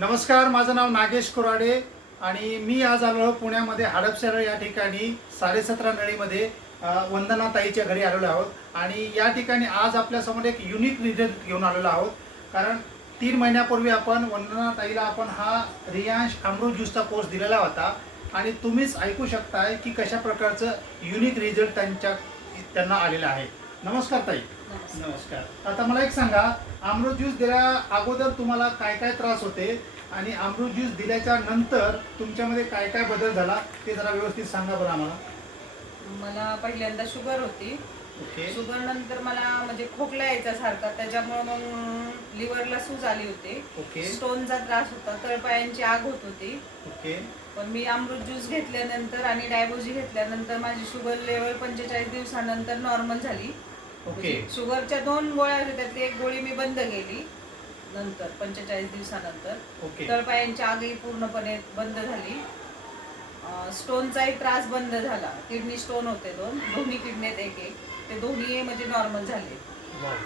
नमस्कार, माझं नाव नागेश कुराडे आणि मी आज आलो पुण्यामध्ये हडपसर या ठिकाणी 17.5 नळीमध्ये वंदना ताईच्या घरी आलेलो आहोत आणि या ठिकाणी आज आपल्यासमोर एक युनिक रिझल्ट घेऊन आलेलो आहोत. कारण 3 महिन्यापूर्वी आपण वंदना ताईला आपण हा रियांश अमृत ज्यूसचा कोर्स दिलेला होता आणि तुम्हीच ऐकू शकताय की कशा प्रकारचं युनिक रिझल्ट त्यांना आलेला आहे. नमस्कार ताई. नमस्कार. आता मला एक सांगा, अमृत ज्यूस दिल्या अगोदर तुम्हाला काय काय त्रास होते आणि अमृत ज्यूस दिल्याच्या नंतर तुमच्यामध्ये काय काय बदल झाला ते जरा व्यवस्थित सांगा बरं आम्हाला. मला पहिल्यांदा शुगर होती. ओके शुगर नंतर मला म्हणजे खोकला यायचा सारखा, त्याच्यामुळे मग लिव्हरला सूज आली होती. ओके स्टोनचा त्रास होता, तळपायांची आग होत होती. ओके पण मी अमृत ज्यूस घेतल्यानंतर आणि डायबोजी घेतल्यानंतर माझी शुगर लेवल 45 दिवसानंतर नॉर्मल झाली. ओके शुगरच्या 2 गोळ्या होत्या, त्यातली एक गोळी मी बंद केली नंतर 45 दिवसानंतर. ओके तळपायांची आगही पूर्णपणे बंद झाली. स्टोनचाही त्रास बंद झाला. किडनी स्टोन होते दोन्ही किडनीत एक एक, ते दोन्ही म्हणजे नॉर्मल झाले. वाव.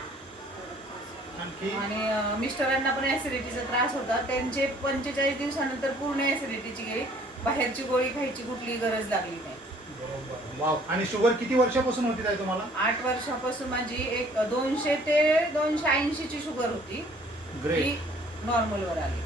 आणखी आणि मिस्टरांना पण ऍसिडिटीचा त्रास होता, त्यांचे 45 दिवसानंतर पूर्ण ऍसिडिटीची गेली. बाहेरची गोळी खायची कुठलीही गरज लागली नाही. बरोबर. वाव. आणि शुगर किती वर्षापासून होती ताई तुम्हाला? 8 वर्षापासून माझी एक 200 ते 280 ची शुगर होती, ग्रेट. ती नॉर्मलवर आली.